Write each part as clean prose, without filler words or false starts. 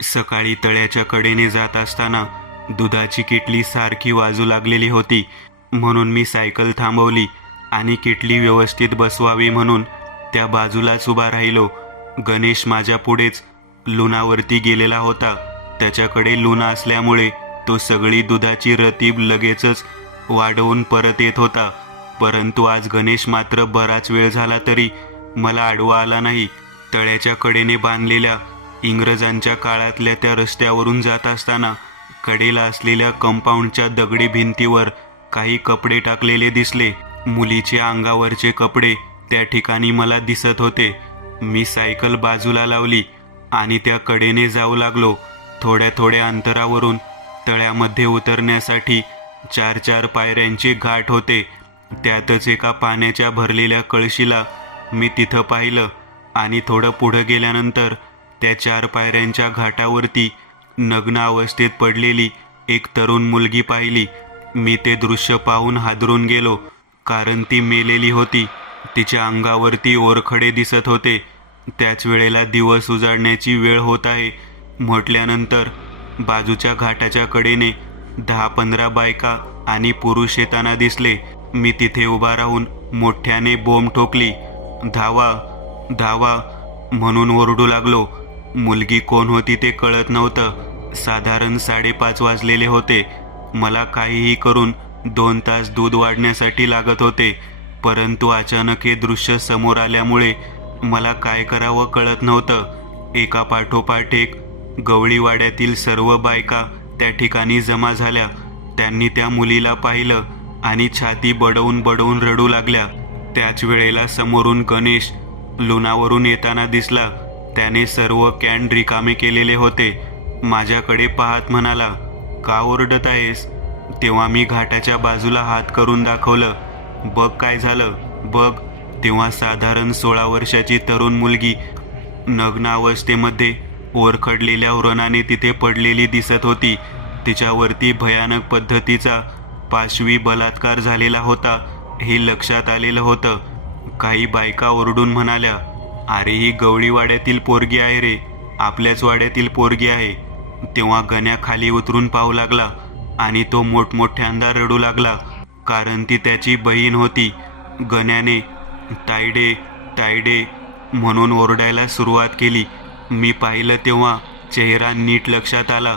सकाळी तळ्याच्या कडेने जात असताना दुधाची किटली सारखी वाजू लागलेली होती, म्हणून मी सायकल थांबवली आणि किटली व्यवस्थित बसवावी म्हणून त्या बाजूलाच उभा राहिलो. गणेश माझ्या पुढेच लुनावरती गेलेला होता. त्याच्याकडे लुना असल्यामुळे तो सगळी दुधाची रतीब लगेचच वाढवून परत येत होता. परंतु आज गणेश मात्र बराच वेळ झाला तरी मला आडवा आला नाही. तळ्याच्या कडेने बांधलेल्या इंग्रजांच्या काळातल्या त्या रस्त्यावरून जात असताना कडेला असलेल्या कंपाऊंडच्या दगडी भिंतीवर काही कपडे टाकलेले दिसले. मुलीच्या अंगावरचे कपडे त्या ठिकाणी मला दिसत होते. मी सायकल बाजूला लावली आणि त्या कडेने जाऊ लागलो. थोड्या थोड्या अंतरावरून तळ्यामध्ये उतरण्यासाठी 4-4 पायऱ्यांचे घाट होते. त्यातच एका पाण्याच्या भरलेल्या कळशीला मी तिथं पाहिलं आणि थोडं पुढं गेल्यानंतर त्या 4 पायऱ्यांच्या घाटावरती नग्न अवस्थेत पडलेली एक तरुण मुलगी पाहिली. मी ते दृश्य पाहून हादरून गेलो, कारण ती मेलेली होती. तिच्या अंगावरती ओरखडे दिसत होते. त्याच वेळेला दिवस उजाडण्याची वेळ होत आहे म्हटल्यानंतर बाजूच्या घाटाच्या कडेने 10-15 बायका आणि पुरुष येताना दिसले. मी तिथे उभा राहून मोठ्याने बोंब ठोकली. धावा धावा म्हणून ओरडू लागलो. मुलगी कोण होती ते कळत नव्हतं. साधारण 5:30 वाजलेले होते. मला काहीही करून 2 तास दूध वाढण्यासाठी लागत होते. परंतु अचानक हे दृश्य समोर आल्यामुळे मला काय करावं कळत नव्हतं. एका पाठोपाठ एक गवळीवाड्यातील सर्व बायका त्या ठिकाणी जमा झाल्या. त्यांनी त्या मुलीला पाहिलं आणि छाती बडवून बडवून रडू लागल्या. त्याच वेळेला समोरून गणेश लुनावरून येताना दिसला. त्याने सर्व कॅन रिकामे केलेले होते. माझ्याकडे पाहत म्हणाला, का ओरडत आहेस? तेव्हा मी घाटाच्या बाजूला हात करून दाखवलं. बघ काय झालं, बघ. तेव्हा साधारण 16 वर्षाची तरुण मुलगी नग्न अवस्थेमध्ये ओरखडलेल्या व्रणाने तिथे पडलेली दिसत होती. तिच्यावरती भयानक पद्धतीचा पाशवी बलात्कार झालेला होता हे लक्षात आलेलं होतं. काही बायका ओरडून म्हणाल्या, अरे ही गवळीवाड्यातील पोरगी आहे रे, आपल्याच वाड्यातील पोरगी आहे. तेव्हा गण्या खाली उतरून पाहू लागला आणि तो मोठमोठ्यांदा रडू लागला, कारण ती त्याची बहीण होती. गण्याने तायडे तायडे म्हणून ओरडायला सुरुवात केली. मी पाहिलं तेव्हा चेहरा नीट लक्षात आला.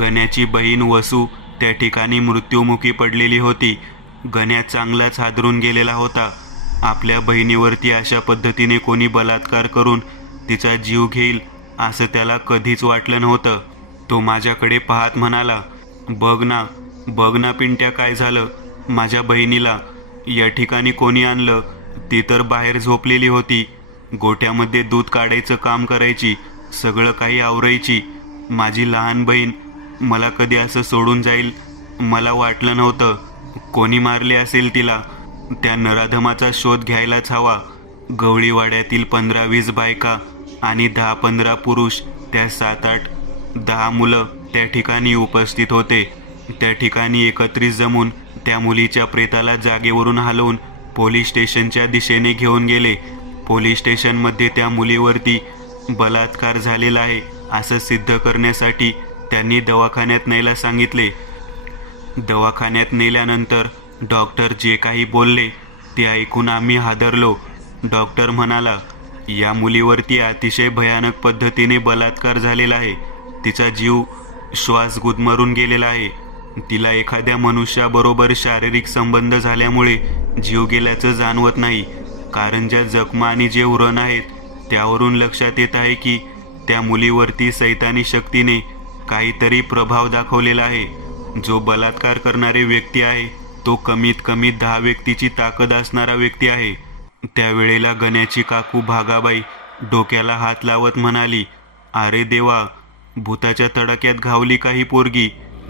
गण्याची बहीण वसू त्या ठिकाणी मृत्युमुखी पडलेली होती. गण्या चांगलाच हादरून गेलेला होता. आपल्या बहिणीवरती अशा पद्धतीने कोणी बलात्कार करून तिचा जीव घेईल असं त्याला कधीच वाटलं नव्हतं. तो माझ्याकडे पाहत म्हणाला, बघ ना पिंट्या, काय झालं? माझ्या बहिणीला या ठिकाणी कोणी आणलं? ती तर बाहेर झोपलेली होती. गोठ्यामध्ये दूध काढायचं काम करायची, सगळं काही आवरायची. माझी लहान बहीण मला कधी असं सोडून जाईल मला वाटलं नव्हतं. कोणी मारले असेल तिला. त्या नराधमाचा शोध घ्यायलाच हवा. गवळीवाड्यातील 15-20 बायका आणि 10-15 पुरुष, त्या 7-8-10 मुलं त्या ठिकाणी उपस्थित होते. त्या ठिकाणी एकत्रित जमून त्या मुलीच्या प्रेताला जागेवरून हलवून पोलीस स्टेशनच्या दिशेने घेऊन गेले. पोलीस स्टेशनमध्ये त्या मुलीवरती बलात्कार झालेला आहे असं सिद्ध करण्यासाठी त्यांनी दवाखान्यात न्यायला सांगितले. दवाखान्यात नेल्यानंतर डॉक्टर जे काही बोलले ते ऐकून आम्ही हादरलो. डॉक्टर म्हणाला, या मुलीवरती अतिशय भयानक पद्धतीने बलात्कार झालेला आहे. तिचा जीव श्वास गुदमरून गेलेला आहे. तिला एखाद्या मनुष्याबरोबर शारीरिक संबंध झाल्यामुळे जीव गेल्याचं जाणवत नाही, कारण ज्या जखमा आणि जे व्रण आहेत त्यावरून लक्षात येत आहे की त्या मुलीवरती सैतानी शक्तीने काहीतरी प्रभाव दाखवलेला आहे. जो बलात्कार करणारी व्यक्ती आहे तो कमीत कमी 10 व्यक्तीची ताकद असणारा व्यक्ती आहे. त्यावेळेला गण्याची काकू भागाबाई डोक्याला हात लावत म्हणाली, अरे देवा, भूताच्या तडाक्यात घावली काही पोरगी.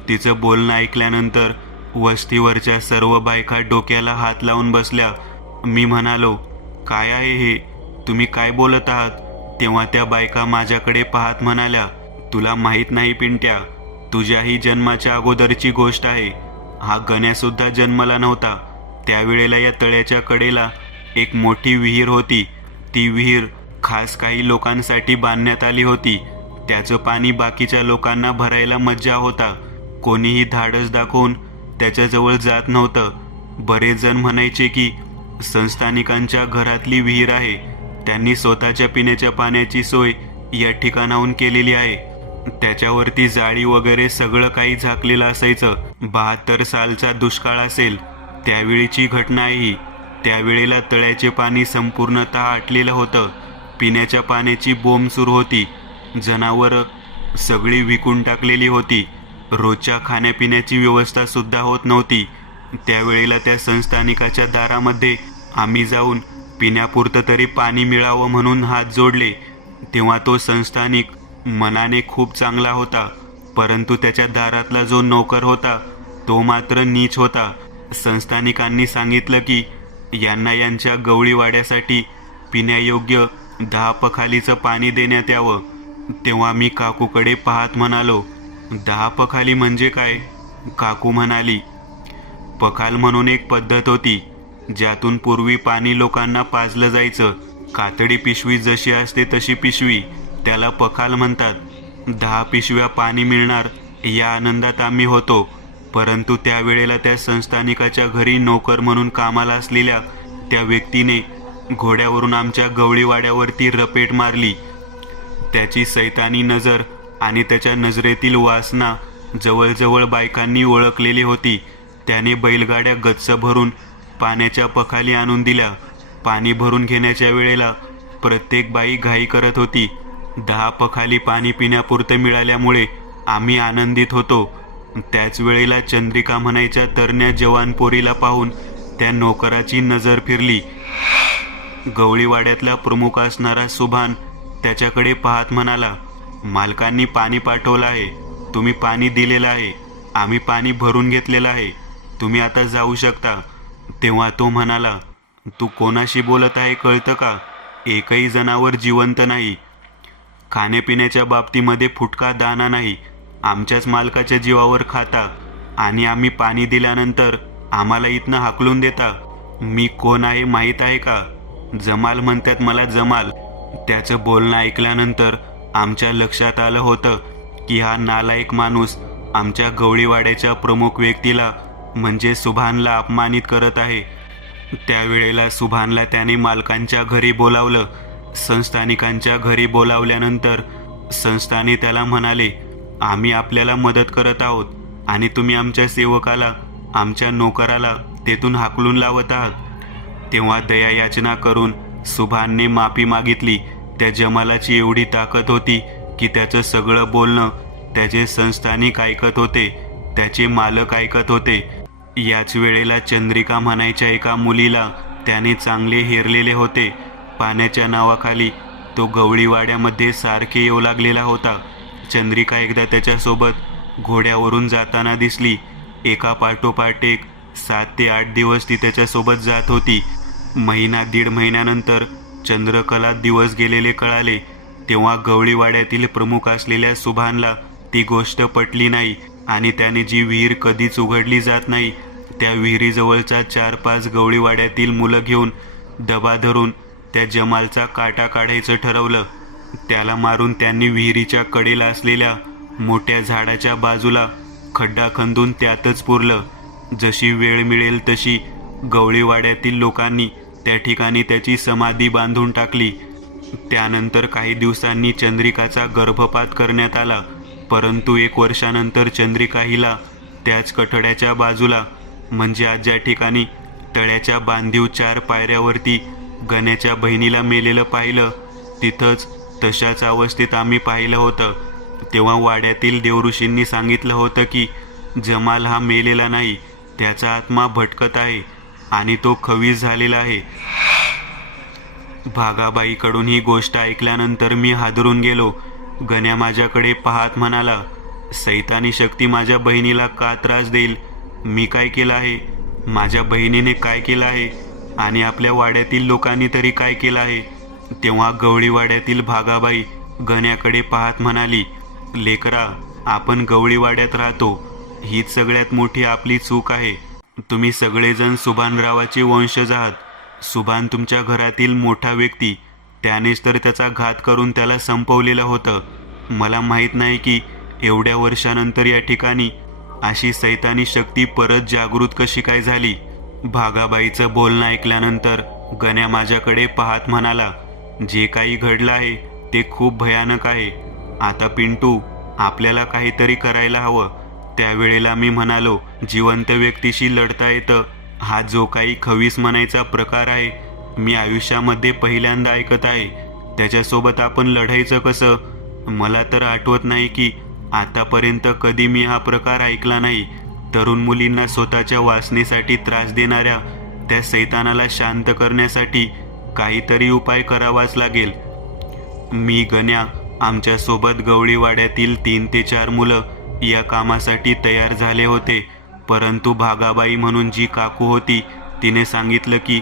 तिचं बोलणं ऐकल्यानंतर वस्तीवरच्या सर्व बायका डोक्याला हात लावून बसल्या. मी म्हणालो, काय आहे हे? तुम्ही काय बोलत आहात? तेव्हा त्या बायका माझ्याकडे पाहत म्हणाल्या, तुला माहीत नाही पिंट्या, तुझ्याही जन्माच्या अगोदरची गोष्ट आहे. हा गण्यासुद्धा जन्मला नव्हता. त्यावेळेला या तळ्याच्या कडेला एक मोठी विहीर होती. ती विहीर खास काही लोकांसाठी बांधण्यात आली होती. त्याचं पाणी बाकीच्या लोकांना भरायला मज्जा होता. कोणीही धाडस दाखवून त्याच्याजवळ जात नव्हतं. बरेच जण म्हणायचे की संस्थानिकांच्या घरातली विहीर आहे, त्यांनी स्वतःच्या पिण्याच्या पाण्याची सोय या ठिकाणाहून केलेली आहे. त्याच्यावरती जाळी वगैरे सगळं काही झाकलेलं असायचं. 72 सालचा दुष्काळ असेल त्यावेळीची घटना आहे ही. त्यावेळेला तळ्याचे पाणी संपूर्णतः आटलेलं होतं. पिण्याच्या पाण्याची बोंब सुरू होती. जनावरं सगळी विकून टाकलेली होती. रोजच्या खाण्यापिण्याची व्यवस्था सुद्धा होत नव्हती. त्यावेळेला त्या संस्थानिकाच्या दारामध्ये आम्ही जाऊन पिण्यापुरतं तरी पाणी मिळावं म्हणून हात जोडले. तेव्हा तो संस्थानिक मनाने खूप चांगला होता, परंतु त्याच्या दारातला जो नौकर होता तो मात्र नीच होता. संस्थानिकांनी सांगितलं की यांना यांच्या गवळीवाड्यासाठी पिण्यायोग्य 10 पखालीचं पाणी देण्यात यावं. तेव्हा मी काकूकडे पाहत म्हणालो, 10 पखाली म्हणजे काय? काकू म्हणाली, पखाल म्हणून एक पद्धत होती ज्यातून पूर्वी पाणी लोकांना पाजलं जायचं. कातडी पिशवी जशी असते तशी पिशवी, त्याला पखाल म्हणतात. 10 पिशव्या पाणी मिळणार या आनंदात आम्ही होतो. परंतु त्यावेळेला त्या संस्थानिकाच्या घरी नोकर म्हणून कामाला असलेल्या त्या व्यक्तीने घोड्यावरून आमच्या गवळीवाड्यावरती रपेट मारली. त्याची सैतानी नजर आणि त्याच्या नजरेतील वासना जवळजवळ बायकांनी ओळखलेली होती. त्याने बैलगाड्या गच्च भरून पाण्याच्या पखाली आणून दिल्या. पाणी भरून घेण्याच्या वेळेला प्रत्येक बाई घाई करत होती. 10 पखाली पाणी पिण्यापुरतं मिळाल्यामुळे आम्ही आनंदित होतो. त्याच वेळेला चंद्रिका म्हणायच्या तरण्या जवान पोरीला पाहून त्या नोकराची नजर फिरली. गवळीवाड्यातला प्रमुख असणारा सुभान त्याच्याकडे पाहत म्हणाला, मालकांनी पाणी पाठवलं आहे, तुम्ही पाणी दिलेलं आहे, आम्ही पाणी भरून घेतलेलं आहे, तुम्ही आता जाऊ शकता. तेव्हा तो म्हणाला, तू कोणाशी बोलत आहे कळतं का? एकही जनावर जिवंत नाही. खाण्यापिण्याच्या बाबतीमध्ये फुटका दाना नाही. आमच्याच मालकाच्या जीवावर खाता आणि आम्ही पाणी दिल्यानंतर आम्हाला इथनं हाकलून देता. मी कोण आहे माहीत आहे का? जमाल म्हणतात मला, जमाल. त्याचं बोलणं ऐकल्यानंतर आमच्या लक्षात आलं होतं की हा नालायक माणूस आमच्या गवळीवाड्याच्या प्रमुख व्यक्तीला म्हणजे सुभानला अपमानित करत आहे. त्यावेळेला सुभानला त्याने मालकांच्या घरी बोलावलं. संस्थानिकांच्या घरी बोलावल्यानंतर संस्थाने त्याला म्हणाले, आम्ही आपल्याला मदत करत आहोत आणि तुम्ही आमच्या सेवकाला, आमच्या नोकराला तेथून हाकलून लावत आहात. तेव्हा दया याचना करून सुभानने माफी मागितली. त्या जमालाची एवढी ताकद होती की त्याचं सगळं बोलणं त्याचे संस्थानिक ऐकत होते, त्याचे मालक ऐकत होते. याच वेळेला चंद्रिका म्हणायच्या एका मुलीला त्याने चांगले हेरलेले होते. पाण्याच्या नावाखाली तो गवळीवाड्यामध्ये सारखे येऊ लागलेला होता. चंद्रिका एकदा त्याच्यासोबत घोड्यावरून जाताना दिसली. एका पाठोपाठ एक 7 ते 8 दिवस ती त्याच्यासोबत जात होती. 1.5 महिन्यानंतर चंद्रकला दिवस गेलेले कळाले. तेव्हा गवळीवाड्यातील प्रमुख असलेल्या सुभानला ती गोष्ट पटली नाही आणि त्याने जी विहीर कधीच उघडली जात नाही त्या विहिरीजवळच्या 4-5 गवळीवाड्यातील मुलं घेऊन दबा धरून त्या जमालचा काटा काढायचं ठरवलं. त्याला मारून त्यांनी विहिरीच्या कडेला असलेल्या मोठ्या झाडाच्या बाजूला खड्डा खंदून त्यातच पुरलं. जशी वेळ मिळेल तशी गवळीवाड्यातील लोकांनी त्या ठिकाणी त्याची समाधी बांधून टाकली. त्यानंतर काही दिवसांनी चंद्रिकाचा गर्भपात करण्यात आला. परंतु 1 वर्षानंतर चंद्रिका हिला त्याच कठड्याच्या बाजूला म्हणजे आज ज्या ठिकाणी तळ्याच्या बांधीव 4 पायऱ्यावरती गण्याच्या बहिणीला मेलेलं पाहिलं, तिथंच तशाच अवस्थेत आम्ही पाहिलं होतं. तेव्हा वाड्यातील देवऋषींनी सांगितलं होतं की जमाल हा मेलेला नाही, त्याचा आत्मा भटकत आहे आणि तो खवीस झालेला आहे. भागाबाईकडून ही गोष्ट ऐकल्यानंतर मी हादरून गेलो. गण्या माझ्याकडे पाहत म्हणाला, सैतानी शक्ती माझ्या बहिणीला का त्रास देईल? मी काय केलं आहे? माझ्या बहिणीने काय केलं आहे? आणि आपल्या वाड्यातील लोकांनी तरी काय केलं आहे? तेव्हा गवळीवाड्यातील भागाबाई गण्याकडे पाहत म्हणाली, लेकरा, आपण गवळीवाड्यात राहतो, हीच सगळ्यात मोठी आपली चूक आहे. तुम्ही सगळेजण सुभानरावाचे वंशज आहात. सुभान तुमच्या घरातील मोठा व्यक्ती, त्यानेच तर त्याचा घात करून त्याला संपवलेलं होतं. मला माहीत नाही की एवढ्या वर्षानंतर या ठिकाणी अशी सैतानी शक्ती परत जागृत कशी काय झाली. भागाबाईचं बोलणं ऐकल्यानंतर गण्या माझ्याकडे पाहत म्हणाला, जे काही घडलं आहे ते खूप भयानक आहे. आता पिंटू, आपल्याला काहीतरी करायला हवं. त्यावेळेला मी म्हणालो, जिवंत व्यक्तीशी लढता येतं हा जो काही खवीस म्हणायचा प्रकार आहे मी आयुष्यामध्ये पहिल्यांदा ऐकत आहे. त्याच्यासोबत आपण लढायचं कसं? मला तर आठवत नाही की आतापर्यंत कधी मी हा प्रकार ऐकला नाही. तरुण मुलींना स्वतःच्या वासनेसाठी त्रास देणाऱ्या त्या सैतानाला शांत करण्यासाठी काहीतरी उपाय करावाच लागेल. मी, गण्या, आमच्यासोबत गवळीवाड्यातील 3 ते 4 मुलं या कामासाठी तयार झाले होते. परंतु भागाबाई म्हणून जी काकू होती तिने सांगितलं की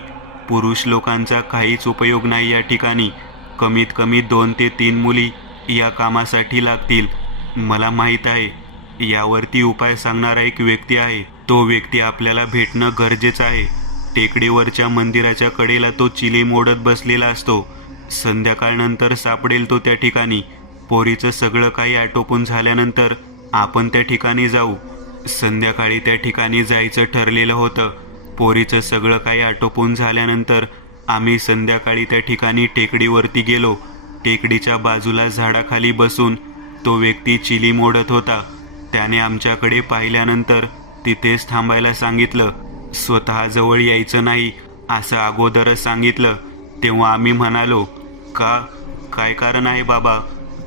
पुरुष लोकांचा काहीच उपयोग नाही या ठिकाणी. कमीत कमी 2 ते 3 मुली या कामासाठी लागतील. मला माहीत आहे यावरती उपाय सांगणारा एक व्यक्ती आहे. तो व्यक्ती आपल्याला भेटणं गरजेचं आहे. टेकडीवरच्या मंदिराच्या कडेला तो चिलीम ओढत बसलेला असतो. संध्याकाळनंतर सापडेल तो त्या ठिकाणी. पोरीचं सगळं काही आटोपून झाल्यानंतर आपण त्या ठिकाणी जाऊ. संध्याकाळी त्या ठिकाणी जायचं ठरलेलं होतं. पोरीचं सगळं काही आटोपून झाल्यानंतर आम्ही संध्याकाळी त्या ठिकाणी टेकडीवरती गेलो. टेकडीच्या बाजूला झाडाखाली बसून तो व्यक्ती चिलीम ओढत होता. त्याने आमच्याकडे पाहिल्यानंतर तिथेच थांबायला सांगितलं. स्वतःजवळ यायचं नाही असं अगोदरच सांगितलं. तेव्हा आम्ही म्हणालो, काय कारण आहे बाबा?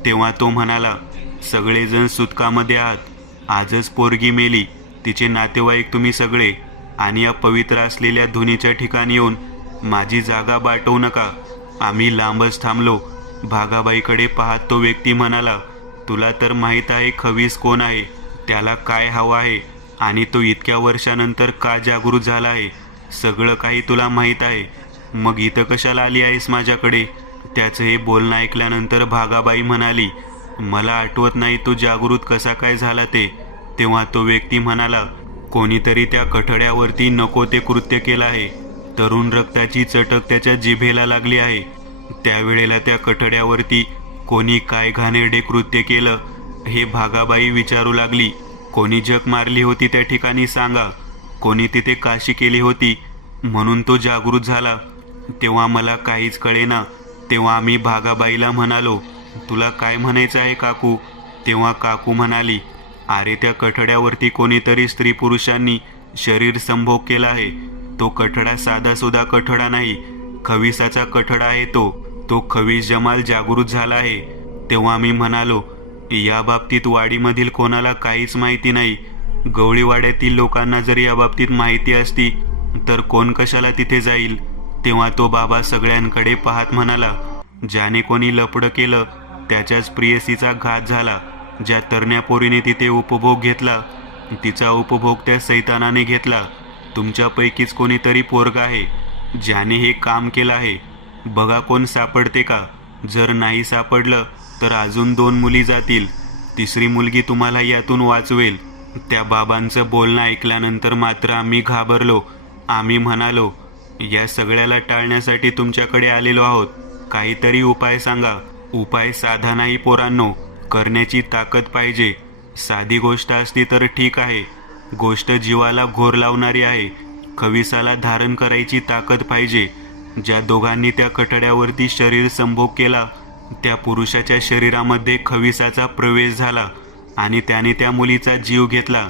तेव्हा तो म्हणाला, सगळेजण सुतकामध्ये आहात. आजच पोरगी मेली. तिचे नातेवाईक तुम्ही सगळे आणि या पवित्र असलेल्या धुनीच्या ठिकाणी येऊन माझी जागा बाटवू नका. आम्ही लांबच थांबलो. भागाबाईकडे पाहत तो व्यक्ती म्हणाला, तुला तर माहीत आहे खवीस कोण आहे, त्याला काय हवं आहे आणि तो इतक्या वर्षानंतर का जागृत झाला आहे. सगळं काही तुला माहीत आहे. मग इथं कशाला आली आहेस माझ्याकडे? त्याचं हे बोलणं ऐकल्यानंतर भागाबाई म्हणाली, मला आठवत नाही तो जागृत कसा काय झाला ते. तेव्हा तो व्यक्ती म्हणाला, कोणीतरी त्या कठड्यावरती नको ते कृत्य केलं आहे. तरुण रक्ताची चटक त्याच्या जिभेला लागली आहे. त्यावेळेला त्या कठड्यावरती कोणी काय घाणेरडे कृत्य केलं हे भागाबाई विचारू लागली. कोणी जग मारली होती त्या ठिकाणी सांगा. कोणी तिथे काशी केली होती म्हणून तो जागृत झाला. तेव्हा मला काहीच कळेना. तेव्हा आम्ही भागाबाईला म्हणालो, तुला काय म्हणायचं आहे काकू? तेव्हा काकू म्हणाली, अरे त्या कठड्यावरती कोणीतरी स्त्री पुरुषांनी शरीर संभोग केला आहे. तो कठडा साधासुद्धा कठडा नाही, खविसाचा कठडा आहे. तो खवीस जमाल जागृत झाला आहे. तेव्हा आम्ही म्हणालो, या बाबतीत वाडीमधील कोणाला काहीच माहिती नाही. गवळीवाड्यातील लोकांना जर या बाबतीत माहिती असती तर कोण कशाला तिथे जाईल. तेव्हा तो बाबा सगळ्यांकडे पाहत म्हणाला, ज्याने कोणी लपडं केलं त्याच्याच प्रियसीचा घात झाला. ज्या तरण्या पोरीने तिथे उपभोग घेतला तिचा उपभोग त्या सैतानाने घेतला. तुमच्यापैकीच कोणीतरी पोरगा आहे ज्याने हे काम केलं आहे. बघा कोण सापडते का. जर नाही सापडलं तर अजून 2 मुली जातील. 3री मुलगी तुम्हाला यातून वाचवेल. त्या बाबांचं बोलणं ऐकल्यानंतर मात्र आम्ही घाबरलो. आम्ही म्हणालो, या सगळ्याला टाळण्यासाठी तुमच्याकडे आलेलो आहोत. काहीतरी उपाय सांगा. उपाय साधा नाही पोरांनो, करण्याची ताकद पाहिजे. साधी गोष्ट असती तर ठीक आहे, गोष्ट जीवाला घोर लावणारी आहे. खविसाला धारण करायची ताकद पाहिजे. ज्या दोघांनी त्या कठड्यावरती शरीर संभोग केला त्या पुरुषाच्या शरीरामध्ये खविसाचा प्रवेश झाला आणि त्याने त्या मुलीचा जीव घेतला.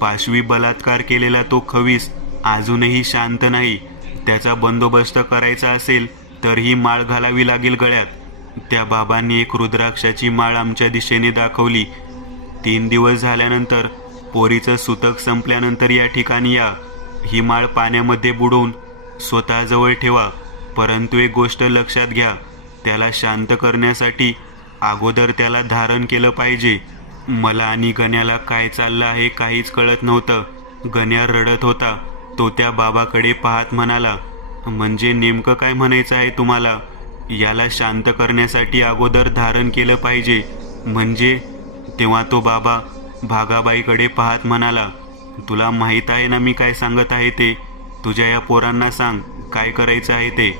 पाशवी बलात्कार केलेला तो खवीस अजूनही शांत नाही. त्याचा बंदोबस्त करायचा असेल तर ही माळ घालावी लागेल गळ्यात. त्या बाबांनी एक रुद्राक्षाची माळ आमच्या दिशेने दाखवली. 3 दिवस झाल्यानंतर पोरीचं सुतक संपल्यानंतर या ठिकाणी या. ही माळ पाण्यामध्ये बुडवून स्वतःजवळ ठेवा. परंतु एक गोष्ट लक्षात घ्या, त्याला शांत करण्यासाठी अगोदर त्याला धारण केलं पाहिजे. मला आणि गण्याला काय चाललं आहे काहीच कळत नव्हतं. गण्या रडत होता. तो त्या बाबाकडे पाहत म्हणाला, म्हणजे नेमकं काय म्हणायचं आहे तुम्हाला? याला शांत करण्यासाठी अगोदर धारण केलं पाहिजे म्हणजे? तेव्हा तो बाबा भागाबाईकडे पाहत म्हणाला, तुला माहीत आहे ना मी काय सांगत आहे ते. तुझ्या या पोरांना सांग काय करायचं आहे ते.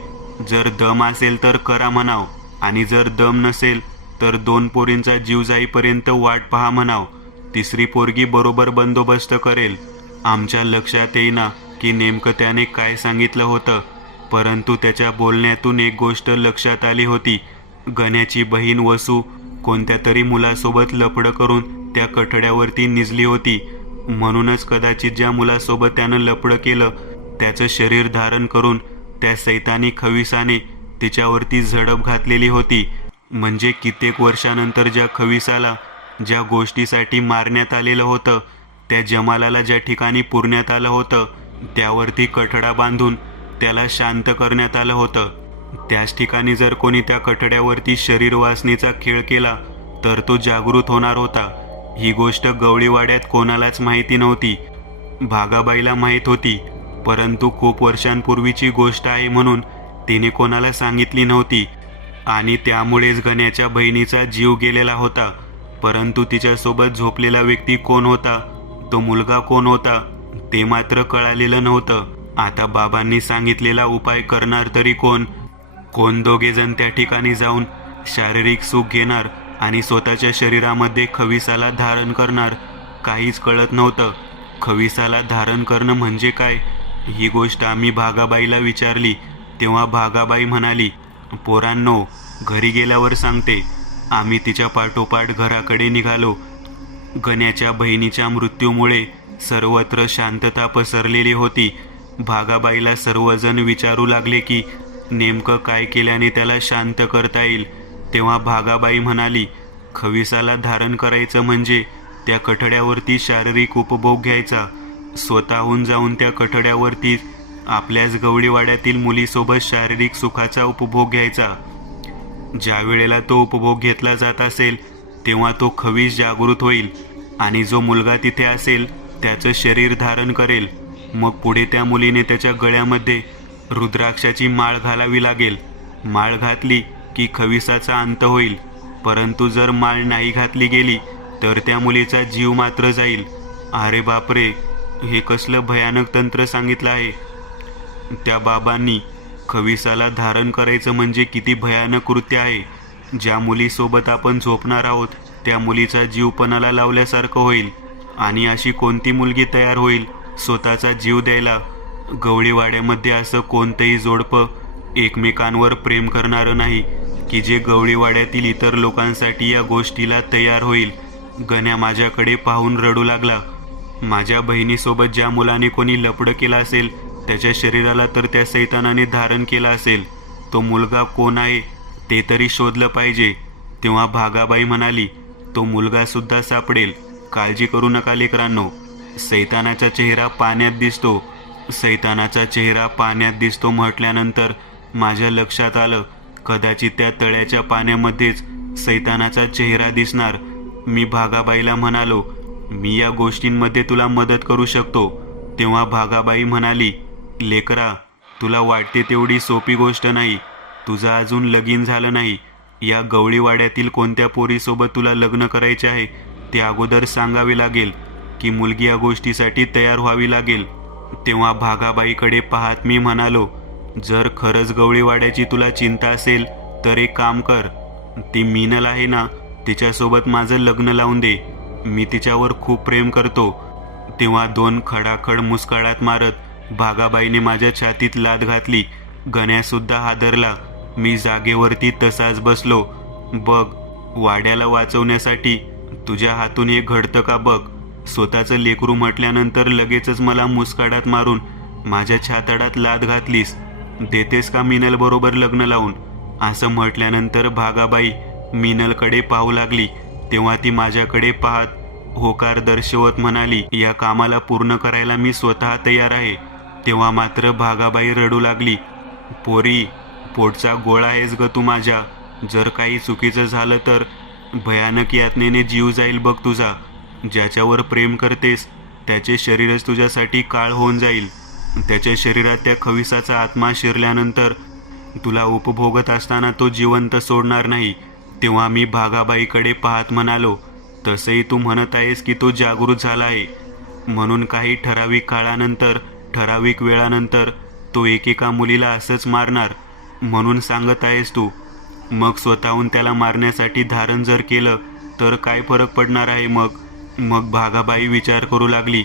जर दम असेल तर करा म्हणाव आणि जर दम नसेल तर 2 पोरींचा जीव जाईपर्यंत वाट पहा म्हणाव. तिसरी पोरगी बरोबर बंदोबस्त करेल. आमच्या लक्षात येईना की नेमकं त्याने काय सांगितलं होतं, परंतु त्याच्या बोलण्यातून एक गोष्ट लक्षात आली होती. गण्याची बहीण वसू कोणत्या तरी मुलासोबत लफडं करून त्या कठड्यावरती निजली होती. म्हणूनच कदाचित ज्या मुलासोबत त्यानं लफडं केलं त्याचं शरीर धारण करून त्या सैतानी खविसाने तिच्यावरती झडप घातलेली होती. म्हणजे कित्येक वर्षानंतर ज्या खविसाला ज्या गोष्टीसाठी मारण्यात आलेलं होतं, त्या जमालाला ज्या ठिकाणी पुरण्यात आलं होतं त्यावरती कठडा बांधून त्याला शांत करण्यात आलं होतं. त्याच ठिकाणी जर कोणी त्या कठड्यावरती शरीर वासनेचा खेळ केला तर तो जागृत होणार होता. ही गोष्ट गवळीवाड्यात कोणालाच माहिती नव्हती. भागाबाईला माहीत होती, परंतु खूप वर्षांपूर्वीची गोष्ट आहे म्हणून तिने कोणाला सांगितली नव्हती. आणि त्यामुळेच गण्याच्या बहिणीचा जीव गेलेला होता. परंतु तिच्यासोबत झोपलेला व्यक्ती कोण होता, तो मुलगा कोण होता, ते मात्र कळालेलं नव्हतं. आता बाबांनी सांगितलेला उपाय करणार तरी कोण? कोण दोघेजण त्या ठिकाणी जाऊन शारीरिक सुख घेणार आणि स्वतःच्या शरीरामध्ये खविसाला धारण करणार? काहीच कळत नव्हतं. खविसाला धारण करणं म्हणजे काय, ही गोष्ट आम्ही भागाबाईला विचारली. तेव्हा भागाबाई म्हणाली, पोरांनो, घरी गेल्यावर सांगते. आम्ही तिच्या पाठोपाठ घराकडे निघालो. गण्याच्या बहिणीच्या मृत्यूमुळे सर्वत्र शांतता पसरलेली होती. भागाबाईला सर्वजण विचारू लागले की नेमकं काय केल्याने त्याला शांत करता येईल. तेव्हा भागाबाई म्हणाली, खविसाला धारण करायचं म्हणजे त्या कठड्यावरती शारीरिक उपभोग घ्यायचा. स्वतःहून जाऊन त्या कठड्यावरती आपल्याच गवळीवाड्यातील मुलीसोबत शारीरिक सुखाचा उपभोग घ्यायचा. ज्या वेळेला तो उपभोग घेतला जात असेल तेव्हा तो खवीस जागृत होईल आणि जो मुलगा तिथे असेल त्याचं शरीर धारण करेल. मग पुढे त्या मुलीने त्याच्या गळ्यामध्ये रुद्राक्षाची माळ घालावी लागेल. माळ घातली की खविसाचा अंत होईल. परंतु जर माळ नाही घातली गेली तर त्या मुलीचा जीव मात्र जाईल. अरे बापरे, हे कसलं भयानक तंत्र सांगितलं आहे. त्या बाबांनी खविसाला धारण करायचं म्हणजे किती भयानक कृत्य आहे. ज्या मुलीसोबत आपण झोपणार आहोत त्या मुलीचा जीव पणाला लावल्यासारखं होईल. आणि अशी कोणती मुलगी तयार होईल स्वतःचा जीव द्यायला? गवळीवाड्यामध्ये असं कोणतंही जोडपं एकमेकांवर प्रेम करणारं नाही की जे गवळीवाड्यातील इतर लोकांसाठी या गोष्टीला तयार होईल. गण्या माझ्याकडे पाहून रडू लागला. माझ्या बहिणीसोबत ज्या मुलाने कोणी लफडं केलं असेल त्याच्या शरीराला तर त्या सैतानाने धारण केलं असेल. तो मुलगा कोण आहे ते तरी शोधलं पाहिजे. तेव्हा भागाबाई म्हणाली, तो मुलगा सुद्धा सापडेल. काळजी करू नका लेकरांनो. सैतानाचा चेहरा पाण्यात दिसतो. सैतानाचा चेहरा पाण्यात दिसतो म्हटल्यानंतर माझ्या लक्षात आलं, कदाचित त्या तळ्याच्या पाण्यामध्येच सैतानाचा चेहरा दिसणार. मी भागाबाईला म्हणालो, मी या गोष्टींमध्ये तुला मदत करू शकतो. तेव्हा भागाबाई म्हणाली, लेकरा, तुला वाटते तेवढी सोपी गोष्ट नाही. तुझं अजून लगीन झालं नाही. या गवळीवाड्यातील कोणत्या पोरीसोबत तुला लग्न करायचे आहे ते अगोदर सांगावे लागेल की मुलगी या गोष्टीसाठी तयार व्हावी लागेल. तेव्हा भागाबाईकडे पाहत मी म्हणालो, जर खरंच गवळीवाड्याची तुला चिंता असेल तर एक काम कर. ती मीनल आहे ना, तिच्यासोबत माझं लग्न लावून दे. मी तिच्यावर खूप प्रेम करतो. तेव्हा 2 खडाखड मुस्काळात मारत भागाबाईने माझ्या छातीत लाथ घातली. गण्यासुद्धा हादरला. मी जागेवरती तसाच बसलो. बघ, वाड्याला वाचवण्यासाठी तुझ्या हातून हे घडतं का बघ. स्वतःचं लेकरू म्हटल्यानंतर लगेचच मला मुस्काडात मारून माझ्या छातडात लाथ घातलीस. देतेस का मीनल बरोबर लग्न लावून? असं म्हटल्यानंतर भागाबाई मीनलकडे पाहू लागली. तेव्हा ती माझ्याकडे पाहत होकार दर्शवत म्हणाली, या कामाला पूर्ण करायला मी स्वतः तयार आहे. तेव्हा मात्र भागाबाई रडू लागली. पोरी, पोटचा गोळा आहेस ग तू माझ्या. जर काही चुकीचं झालं तर भयानक यातनेने जीव जाईल बघ तुझा. ज्याच्यावर प्रेम करतेस त्याचे शरीरच तुझ्यासाठी काळ होऊन जाईल. त्याच्या शरीरात त्या खविसाचा आत्मा शिरल्यानंतर तुला उपभोगत असताना तो जिवंत सोडणार नाही. तेव्हा मी भागाबाईकडे पाहत म्हणालो, तसंही तू म्हणत आहेस की तो जागृत झाला आहे म्हणून काही ठराविक काळानंतर, ठराविक वेळानंतर तो एकेका मुलीला असंच मारणार म्हणून सांगत आहेस तू. मग स्वतःहून त्याला मारण्यासाठी धारण जर केलं तर काय फरक पडणार आहे मग? मग भागाबाई विचार करू लागली.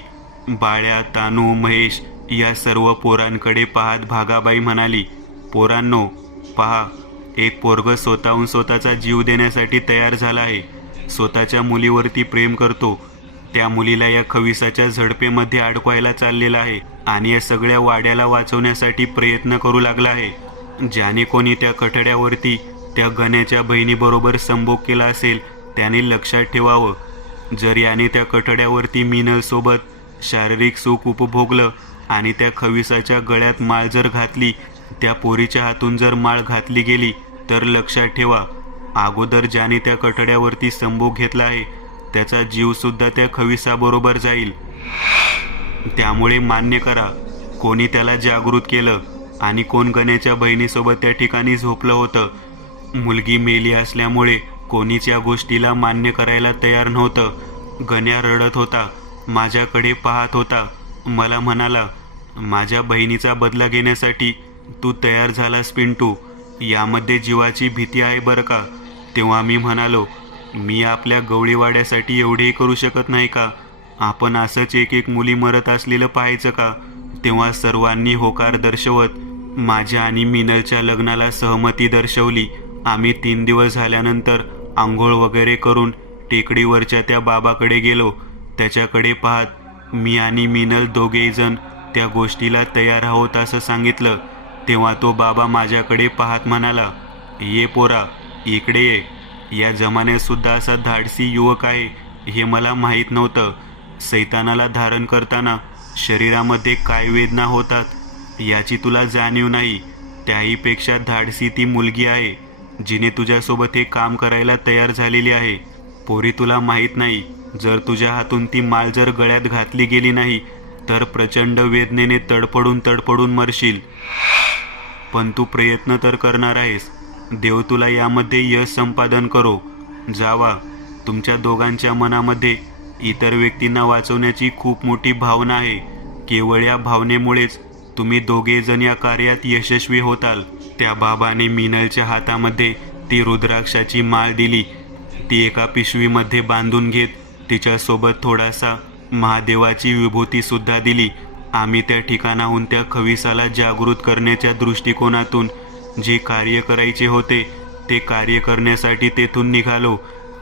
बाळ्या, तानू, महेश या सर्व पोरांकडे पाहत भागाबाई म्हणाली, पोरांनो, पहा, एक पोरग स्वतःहून स्वतःचा जीव देण्यासाठी तयार झाला आहे. स्वतःच्या मुलीवरती प्रेम करतो. त्या मुलीला या खविसाच्या झडपेमध्ये अडकवायला चाललेला आहे आणि या सगळ्या वाड्याला वाचवण्यासाठी प्रयत्न करू लागला आहे. ज्याने कोणी त्या कठड्यावरती त्या गण्याच्या बहिणीबरोबर संभोग केला असेल त्याने लक्षात ठेवावं. जर याने त्या कठड्यावरती मिनलसोबत शारीरिक सुख उपभोगलं आणि त्या खविसाच्या गळ्यात माळ जर घातली, त्या पोरीच्या हातून जर माळ घातली गेली, तर लक्षात ठेवा, अगोदर ज्याने त्या कठड्यावरती संभोग घेतला आहे त्याचा जीवसुद्धा त्या खविसाबरोबर जाईल. त्यामुळे मान्य करा, कोणी त्याला जागृत केलं आणि कोण गण्याच्या बहिणीसोबत त्या ठिकाणी झोपलं होतं. मुलगी मेली असल्यामुळे कोणीच या गोष्टीला मान्य करायला तयार नव्हतं. गण्या रडत होता, माझ्याकडे पाहत होता. मला म्हणाला, माझ्या बहिणीचा बदला घेण्यासाठी तू तयार झालास पिंटू, यामध्ये जीवाची भीती आहे बरं का. तेव्हा मी म्हणालो, मी आपल्या गवळीवाड्यासाठी एवढेही करू शकत नाही का? आपण असंच एक एक मुली मरत असलेलं पाहायचं का? तेव्हा सर्वांनी होकार दर्शवत माझ्या आणि मिनलच्या लग्नाला सहमती दर्शवली. आम्ही 3 दिवस झाल्यानंतर आंघोळ वगैरे करून टेकडीवरच्या त्या बाबाकडे गेलो. त्याच्याकडे पाहत मी आणि मिनल दोघेही जण त्या गोष्टीला तयार आहोत असं सांगितलं. तेव्हा तो बाबा माझ्याकडे पाहत म्हणाला, ये पोरा, इकडे ये. या जमान्यात सुद्धा असा धाडसी युवक आहे हे मला माहीत नव्हतं. सैतानाला धारण करताना शरीरामध्ये काय वेदना होतात याची तुला जाणीव नाही. त्याहीपेक्षा धाडसी ती मुलगी आहे जिने तुझ्यासोबत हे काम करायला तयार झालेली आहे. पोरी, तुला माहीत नाही, जर तुझ्या हातून ती माळ जर गळ्यात घातली गेली नाही तर प्रचंड वेदनेने तडफडून तडफडून मरशील. पण तू प्रयत्न तर करणार आहेस. देव तुला यामध्ये यश संपादन करो. जावा, तुमच्या दोघांच्या मनामध्ये इतर व्यक्तींना वाचवण्याची खूप मोठी भावना आहे. केवळ या भावनेमुळेच तुम्ही दोघे जण या कार्यात यशस्वी होताल. त्या बाबाने मिनलच्या हातामध्ये ती रुद्राक्षाची माळ दिली. ती एका पिशवीमध्ये बांधून घेत तिच्यासोबत थोडासा महादेवाची विभूतीसुद्धा दिली. आम्ही त्या ठिकाणाहून त्या खविसाला जागृत करण्याच्या दृष्टिकोनातून जे कार्य करायचे होते ते कार्य करण्यासाठी तेथून निघालो.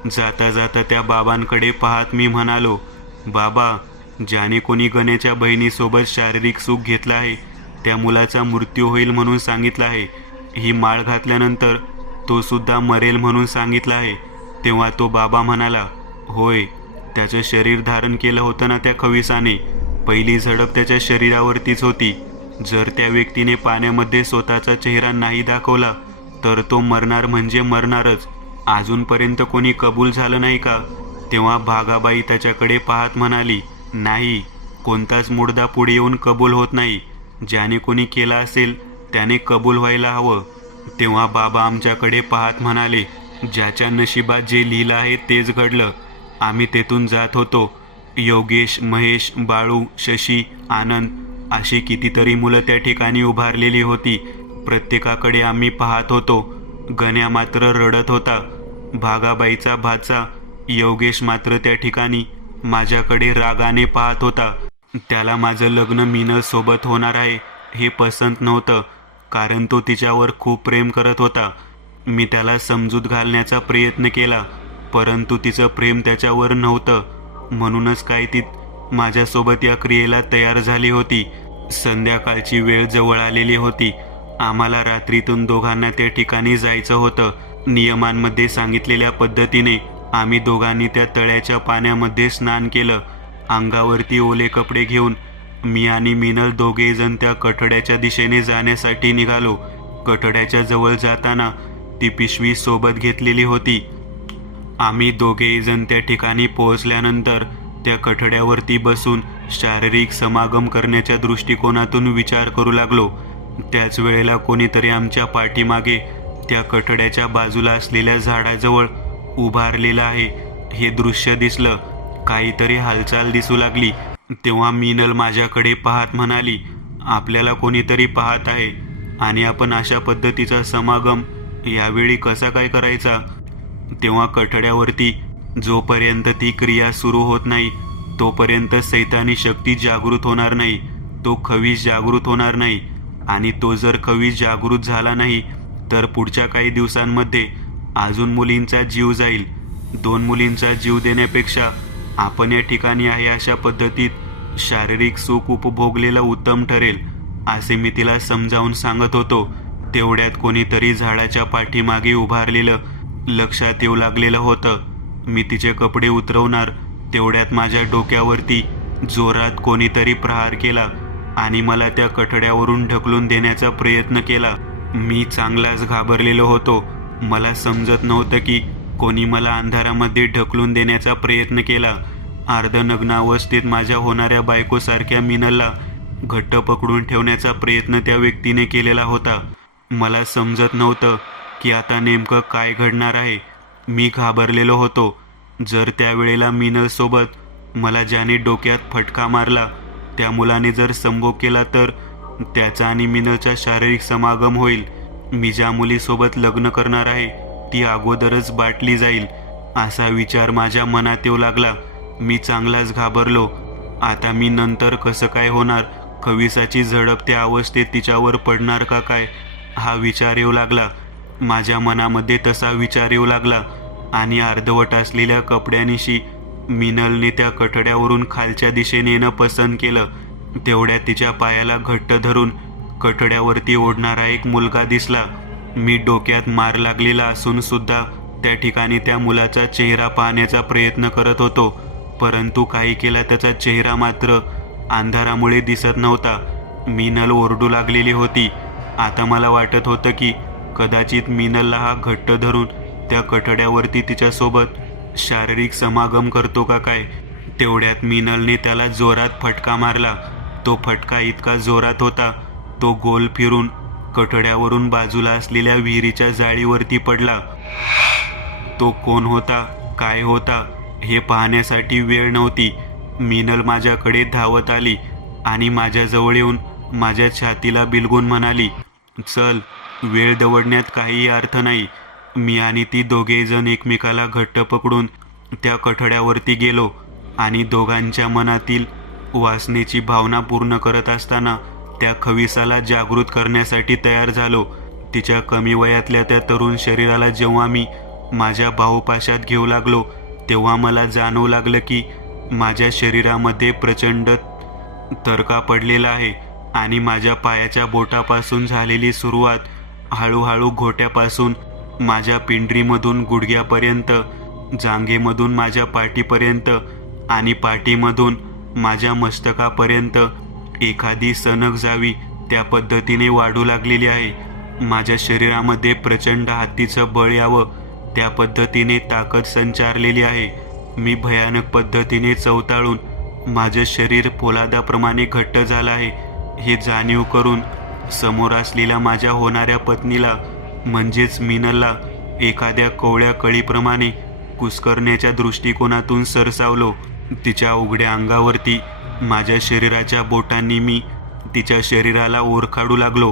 जाता जाता त्या बाबांकडे पाहत मी म्हणालो, बाबा, ज्याने कोणी गण्याच्या बहिणीसोबत शारीरिक सुख घेतलं आहे त्या मुलाचा मृत्यू होईल म्हणून सांगितलं आहे. ही माळ घातल्यानंतर तो सुद्धा मरेल म्हणून सांगितलं आहे. तेव्हा तो बाबा म्हणाला, होय, त्याचं शरीर धारण केलं होतं ना त्या खविसाने. पहिली झडप त्याच्या शरीरावरतीच होती. जर त्या व्यक्तीने पाण्यामध्ये स्वतःचा चेहरा नाही दाखवला तर तो मरणार म्हणजे मरणारच. अजूनपर्यंत कोणी कबूल झालं नाही का? तेव्हा भागाबाई त्याच्याकडे पाहत म्हणाली, नाही, कोणताच मुर्दा पुढे येऊन कबूल होत नाही. ज्याने कोणी केला असेल त्याने कबूल व्हायला हवं. तेव्हा बाबा आमच्याकडे पाहत म्हणाले, ज्याच्या नशिबात जे लिहिलं आहे तेच घडलं. आम्ही तेथून जात होतो. योगेश, महेश, बाळू, शशी, आनंद अशी कितीतरी मुलं त्या ठिकाणी उभारलेली होती. प्रत्येकाकडे आम्ही पाहत होतो. गण्या मात्र रडत होता. भागाबाईचा भाचा योगेश मात्र त्या ठिकाणी माझ्याकडे रागाने पाहत होता. त्याला माझं लग्न मिनलसोबत होणार आहे हे पसंत नव्हतं, कारण तो तिच्यावर खूप प्रेम करत होता. मी त्याला समजूत घालण्याचा प्रयत्न केला, परंतु तिचं प्रेम त्याच्यावर नव्हतं. म्हणूनच काय ती माझ्यासोबत या क्रियेला तयार झाली होती. संध्याकाळची वेळ जवळ आलेली होती. आम्हाला रात्रीतून दोघांना त्या ठिकाणी जायचं होतं. नियमांमध्ये सांगितलेल्या पद्धतीने आम्ही दोघांनी त्या तळ्याच्या पाण्यामध्ये स्नान केलं. अंगावरती ओले कपडे घेऊन मी आणि मिनल दोघे जण त्या कठड्याच्या दिशेने जाण्यासाठी निघालो. कठड्याच्या जवळ जाताना ती पिशवी सोबत घेतलेली होती. आम्ही दोघेही जण त्या ठिकाणी पोहोचल्यानंतर त्या कठड्यावरती बसून शारीरिक समागम करण्याच्या दृष्टिकोनातून विचार करू लागलो. त्याच वेळेला कोणीतरी आमच्या पाठीमागे त्या कठड्याच्या बाजूला असलेल्या झाडाजवळ उभारलेलं आहे हे दृश्य दिसलं. काहीतरी हालचाल दिसू लागली. तेव्हा मिनल माझ्याकडे पाहत म्हणाली, आपल्याला कोणीतरी पाहत आहे आणि आपण अशा पद्धतीचा समागम यावेळी कसा काय करायचा? तेव्हा कठड्यावरती जोपर्यंत ती क्रिया सुरू होत नाही तोपर्यंत सैतानी शक्ती जागृत होणार नाही, तो खवीस जागृत होणार नाही. आणि तो जर खवीस जागृत झाला नाही तर पुढच्या काही दिवसांमध्ये अजून मुलींचा जीव जाईल. 2 मुलींचा जीव देण्यापेक्षा आपण या ठिकाणी आहे अशा पद्धतीत शारीरिक सुख उपभोगलेलं उत्तम ठरेल, असे मी तिला समजावून सांगत होतो. तेवढ्यात कोणीतरी झाडाच्या पाठीमागे उभारलेलं लक्षात येऊ लागलेलं होतं. मी तिचे कपडे उतरवणार तेवढ्यात माझ्या डोक्यावरती जोरात कोणीतरी प्रहार केला आणि मला त्या कठड्यावरून ढकलून देण्याचा प्रयत्न केला. मी चांगलाच घाबरलेलो होतो. मला समजत नव्हतं की कोणी मला अंधारामध्ये ढकलून देण्याचा प्रयत्न केला. अर्धनग्न अवस्थेत माझ्या होणाऱ्या बायकोसारख्या मिनलला घट्ट पकडून ठेवण्याचा प्रयत्न त्या व्यक्तीने केलेला होता. मला समजत नव्हतं की आता नेमकं काय घडणार आहे. मी घाबरलेलो होतो. जर त्यावेळेला मिनलसोबत मला ज्याने डोक्यात फटका मारला त्या मुलाने जर संभोग केला तर त्याचा आणि मिनलचा शारीरिक समागम होईल. मी ज्या मुलीसोबत लग्न करणार आहे ती अगोदरच बाटली जाईल, असा विचार माझ्या मनात येऊ लागला. मी चांगलाच घाबरलो. आता मी नंतर कसं काय होणार? खविसाची झडप त्या अवस्थेत तिच्यावर पडणार का काय, हा विचार येऊ लागला. माझ्या मनामध्ये तसा विचार येऊ लागला आणि अर्धवट असलेल्या कपड्यानिशी मिनलने त्या कठड्यावरून खालच्या दिशेने येणं पसंत केलं. तेवढ्या तिच्या पायाला घट्ट धरून कठड्यावरती ओढणारा एक मुलगा दिसला. मी डोक्यात मार लागलेला असून सुद्धा त्या ठिकाणी त्या मुलाचा चेहरा पाहण्याचा प्रयत्न करत होतो, परंतु काही केला त्याचा चेहरा मात्र अंधारामुळे दिसत नव्हता. मिनल ओरडू लागलेली होती. आता मला वाटत होतं की कदाचित मिनलला हा घट्ट धरून त्या कठड्यावरती तिच्यासोबत शारीरिक समागम करतो का काय. तेवढ्यात मिनलने त्याला जोरात फटका मारला. तो फटका इतका जोरात होता तो गोल फिरून कठड्यावरून बाजूला असलेल्या विहिरीच्या जाळीवरती पडला. तो कोण होता, काय होता हे पाहण्यासाठी वेळ नव्हती. मिनल माझ्याकडे धावत आली आणि माझ्याजवळ येऊन माझ्या छातीला बिलगून म्हणाली, चल, वेळ दवडण्यात काहीही अर्थ नाही. मी आणि ती दोघेजण एकमेकाला घट्ट पकडून त्या कठड्यावरती गेलो आणि दोघांच्या मनातील वासनेची भावना पूर्ण करत असताना त्या खविसाला जागृत करण्यासाठी तयार झालो. तिच्या कमी वयातल्या त्या तरुण शरीराला जेव्हा मी माझ्या बाहुपाशात घेऊ लागलो तेव्हा मला जाणवू लागलं की माझ्या शरीरामध्ये प्रचंड तरका पडलेला आहे आणि माझ्या पायाच्या बोटापासून झालेली सुरुवात हळूहळू घोट्यापासून माझ्या पिंडरीमधून गुडघ्यापर्यंत, जांघेमधून माझ्या पाठीपर्यंत आणि पाठीमधून माझ्या मस्तकापर्यंत एखादी सनक जावी त्या पद्धतीने वाढू लागलेली आहे. माझ्या शरीरामध्ये प्रचंड हत्तीचं बळ यावं त्या पद्धतीने ताकद संचारलेली आहे. मी भयानक पद्धतीने चवताळून माझं शरीर पोलादाप्रमाणे घट्ट झालं आहे हे जाणीव करून समोर असलेल्या माझ्या होणाऱ्या पत्नीला म्हणजेच मिनलला एखाद्या कोवळ्या कळीप्रमाणे कुस्करण्याच्या दृष्टिकोनातून सरसावलो. तिच्या उघड्या अंगावरती माझ्या शरीराच्या बोटांनी मी तिच्या शरीराला ओरखाडू लागलो.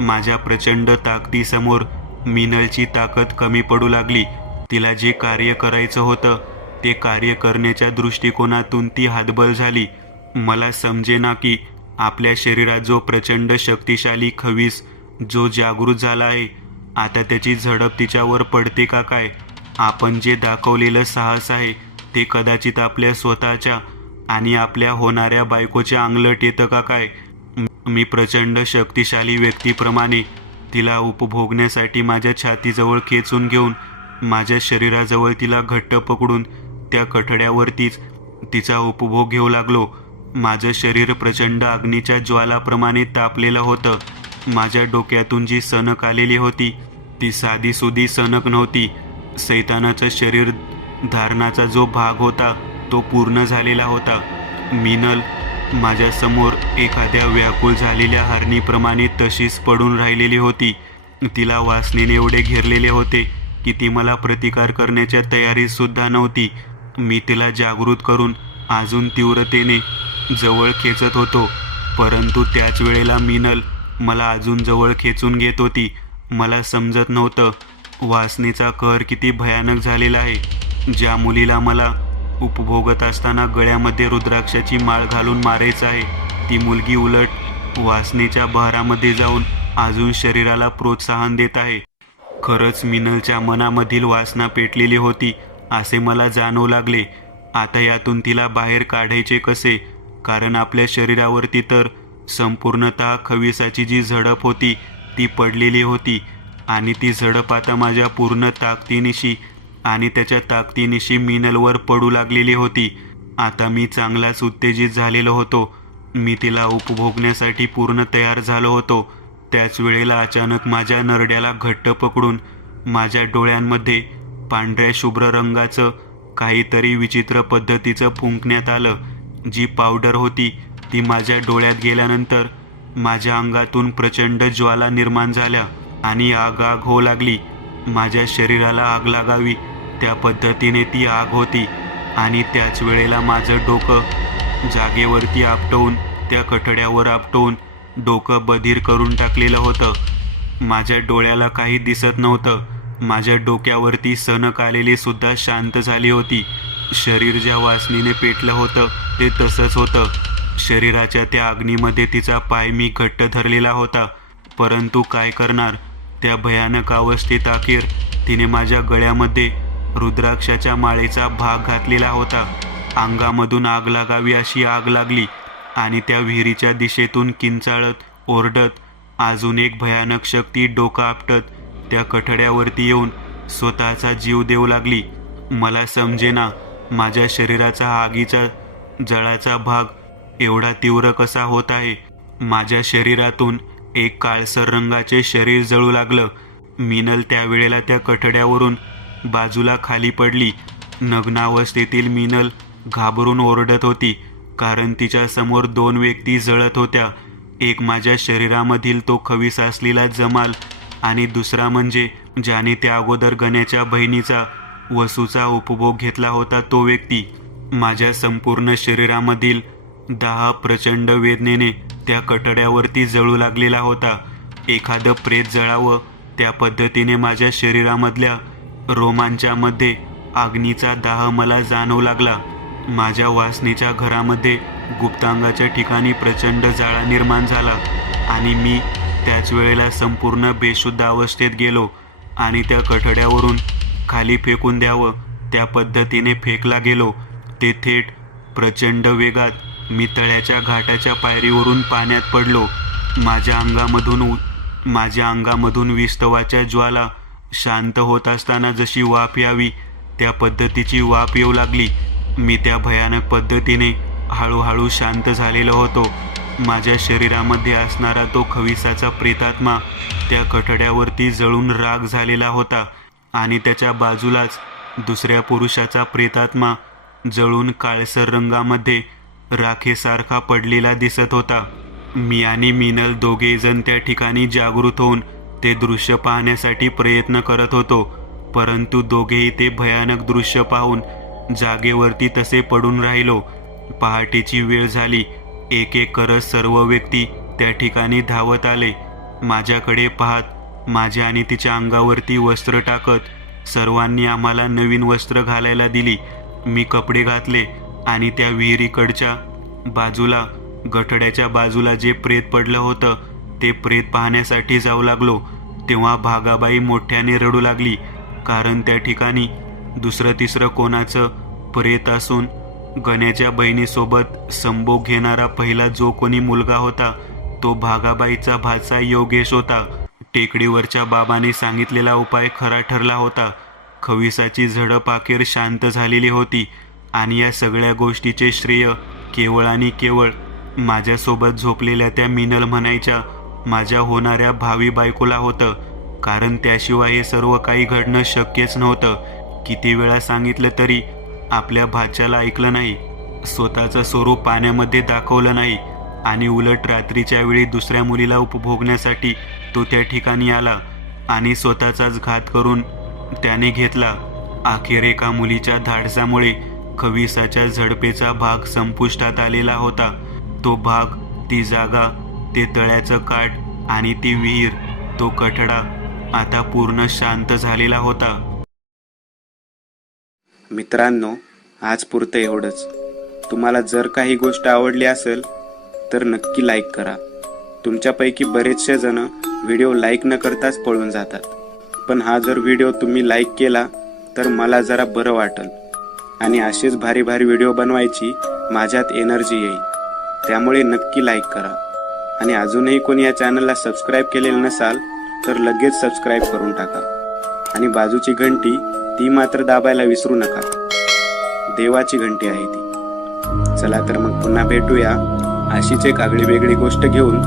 माझ्या प्रचंड ताकदीसमोर मिनलची ताकद कमी पडू लागली. तिला जे कार्य करायचं होतं ते कार्य करण्याच्या दृष्टिकोनातून ती हतबल झाली. मला समजेना की आपल्या शरीरात जो प्रचंड शक्तिशाली खवीस जो जागृत झाला आहे आता त्याची झडप तिच्यावर पडते का काय. आपण जे दाखवलेलं साहस आहे ते कदाचित आपल्या स्वतःच्या आणि आपल्या होणाऱ्या बायकोच्या अंगलट येतं का काय. मी प्रचंड शक्तिशाली व्यक्तीप्रमाणे तिला उपभोगण्यासाठी माझ्या छातीजवळ खेचून घेऊन माझ्या शरीराजवळ तिला घट्ट पकडून त्या कठड्यावरतीच तिचा उपभोग घेऊ लागलो. माझं शरीर प्रचंड अग्नीच्या ज्वालाप्रमाणे तापलेलं होतं. माझ्या डोक्यातून जी सनक आलेली होती ती साधीसुधी सनक नव्हती. सैतानाचं शरीर धारणाचा जो भाग होता तो पूर्ण झालेला होता. मिनल माझ्यासमोर एखाद्या व्याकुळ झालेल्या हरणीप्रमाणे तशीच पडून राहिलेली होती. तिला वासनेने एवढे घेरलेले होते की ती मला प्रतिकार करण्याच्या तयारीत सुद्धा नव्हती. मी तिला जागृत करून अजून तीव्रतेने जवळ खेचत होतो, परंतु त्याच वेळेला मिनल मला अजून जवळ खेचून घेत होती. मला समजत नव्हतं वासनेचा कहर किती भयानक झालेला आहे. ज्या मुलीला मला उपभोगत असताना गळ्यामध्ये रुद्राक्षाची माळ घालून मारायचं आहे, ती मुलगी उलट वासनेच्या बहरामध्ये जाऊन अजून शरीराला प्रोत्साहन देत आहे. खरंच मिनलच्या मनामधील वासना पेटलेली होती असे मला जाणवू लागले. आता यातून तिला बाहेर काढायचे कसे? कारण आपल्या शरीरावरती तर संपूर्णतः खविसाची जी झडप होती ती पडलेली होती आणि ती झडप आता माझ्या पूर्ण ताकदीनिशी आणि त्याच्या ताकदीनिशी मिनलवर पडू लागलेली होती. आता मी चांगलाच उत्तेजित झालेलो होतो. मी तिला उपभोगण्यासाठी पूर्ण तयार झालो होतो. त्याच वेळेला अचानक माझ्या नरड्याला घट्ट पकडून माझ्या डोळ्यांमध्ये पांढऱ्या शुभ्र रंगाचं काहीतरी विचित्र पद्धतीचं फुंकण्यात आलं. जी पावडर होती ती माझ्या डोळ्यात गेल्यानंतर माझ्या अंगातून प्रचंड ज्वाला निर्माण झाल्या आणि आग होऊ लागली. माझ्या शरीराला आग लागावी त्या पद्धतीने ती आग होती आणि त्याच वेळेला माझं डोकं जागेवरती आपटवून त्या कठड्यावर आपटवून डोकं बधीर करून टाकलेलं होतं. माझ्या डोळ्याला काही दिसत नव्हतं. माझ्या डोक्यावरती सनक आलेली सुद्धा शांत झाली होती. शरीर ज्या वासनेने पेटलं होतं ते तसंच होतं. शरीराच्या त्या अग्नीमध्ये तिचा पाय मी घट्ट धरलेला होता. परंतु काय करणार? त्या भयानक अवस्थेत अखेर तिने माझ्या गळ्यामध्ये रुद्राक्षाच्या माळेचा भाग घातलेला होता. अंगामधून आग लागावी अशी आग लागली आणि त्या विहिरीच्या दिशेतून किंचाळत ओरडत अजून एक भयानक शक्ती डोकं आपटत त्या कठड्यावरती येऊन स्वतःचा जीव देऊ लागली. मला समजेना माझ्या शरीराचा आगीचा जळाचा भाग एवढा तीव्र कसा होत आहे. माझ्या शरीरातून एक काळसर रंगाचे शरीर जळू लागलं. मिनल त्यावेळेला त्या कठड्यावरून बाजूला खाली पडली. नग्नावस्थेतील मिनल घाबरून ओरडत होती कारण तिच्या समोर 2 व्यक्ती जळत होत्या. एक माझ्या शरीरामधील तो खविसा असलेला जमाल आणि दुसरा म्हणजे ज्याने त्या अगोदर गण्याच्या बहिणीचा वसूचा उपभोग घेतला होता तो व्यक्ती. माझ्या संपूर्ण शरीरामधील 10 प्रचंड वेदनेने त्या कठड्यावरती जळू लागलेला होता. एखादं प्रेत जळावं त्या पद्धतीने माझ्या शरीरामधल्या रोमांच्यामध्ये अग्नीचा दाह मला जाणवू लागला. माझ्या वासनेच्या घरामध्ये गुप्तांगाच्या ठिकाणी प्रचंड जाळा निर्माण झाला आणि मी त्याच वेळेला संपूर्ण बेशुद्ध अवस्थेत गेलो आणि त्या कठड्यावरून खाली फेकून द्यावं त्या पद्धतीने फेकला गेलो. ते थेट प्रचंड वेगात मी तळ्याच्या घाटाच्या पायरीवरून पाण्यात पडलो. माझ्या अंगामधून विस्तवाच्या ज्वाला शांत होत असताना जशी वाफ यावी त्या पद्धतीची वाफ येऊ लागली. मी त्या भयानक पद्धतीने हळूहळू शांत झालेलो होतो. माझ्या शरीरामध्ये असणारा तो खविसाचा प्रेतात्मा त्या कठड्यावरती जळून राख झालेला होता आणि त्याच्या बाजूलाच दुसऱ्या पुरुषाचा प्रेतात्मा जळून काळसर रंगामध्ये राखेसारखा पडलेला दिसत होता. मी आणि मिनल दोघेजण त्या ठिकाणी जागृत होऊन ते दृश्य पाहण्यासाठी प्रयत्न करत होतो. परंतु दोघेही ते भयानक दृश्य पाहून जागेवरती तसे पडून राहिलो. पहाटेची वेळ झाली. एक एक करत सर्व व्यक्ती त्या ठिकाणी धावत आले. माझ्याकडे पाहत माझ्या आणि तिच्या अंगावरती वस्त्र टाकत सर्वांनी आम्हाला नवीन वस्त्र घालायला दिली. मी कपडे घातले आणि त्या विहिरीकडच्या बाजूला गठड्याच्या बाजूला जे प्रेत पडलं होतं ते प्रेत पाहण्यासाठी जाऊ लागलो. तेव्हा भागाबाई मोठ्याने रडू लागली कारण त्या ठिकाणी दुसरं तिसरं कोणाचं प्रेत असून गण्याच्या बहिणीसोबत संभोग घेणारा पहिला जो कोणी मुलगा होता तो भागाबाईचा भाचा योगेश होता. टेकडीवरच्या बाबाने सांगितलेला उपाय खरा ठरला होता. खविसाची झडप अखेर शांत झालेली होती आणि या सगळ्या गोष्टीचे श्रेय केवळ आणि केवळ माझ्यासोबत झोपलेल्या त्या मिनल म्हणायच्या माझ्या होणाऱ्या भावी बायकोला होतं. कारण त्याशिवाय हे सर्व काही घडणं शक्यच नव्हतं. किती वेळा सांगितलं तरी आपल्या भाच्याला ऐकलं नाही. स्वतःचं स्वरूप पाण्यामध्ये दाखवलं नाही आणि उलट रात्रीच्या वेळी दुसऱ्या मुलीला उपभोगण्यासाठी तो त्या ठिकाणी आला आणि स्वतःचाच घात करून त्याने घेतला. अखेर एका मुलीच्या धाडसामुळे खविसाच्या झडपेचा भाग संपुष्टात आलेला होता. तो भाग, ती जागा, ते तळ्याचं काठ आणि ती विहीर, तो कठडा आता पूर्ण शांत झालेला होता. मित्रांनो, आज पुरतं एवढंच. तुम्हाला जर काही गोष्ट आवडली असेल तर नक्की लाईक करा. तुमच्यापैकी बरेचसे जण व्हिडिओ लाईक न करताच पळून जातात, पण हा जर व्हिडिओ तुम्ही लाईक केला तर मला जरा बरं वाटेल आणि असेच भारी भारी व्हिडिओ बनवायची माझ्यात एनर्जी येईल. त्यामुळे नक्की लाईक करा आणि अजूनही कोणी या चॅनलला सबस्क्राईब केलेलं नसाल तर लगेच सबस्क्राईब करून टाका आणि बाजूची घंटी ती मात्र दाबायला विसरू नका. देवाची घंटी आहे ती. चला तर मग पुन्हा भेटूया अशीच एक आगळी वेगळी गोष्ट घेऊन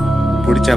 पुढच्या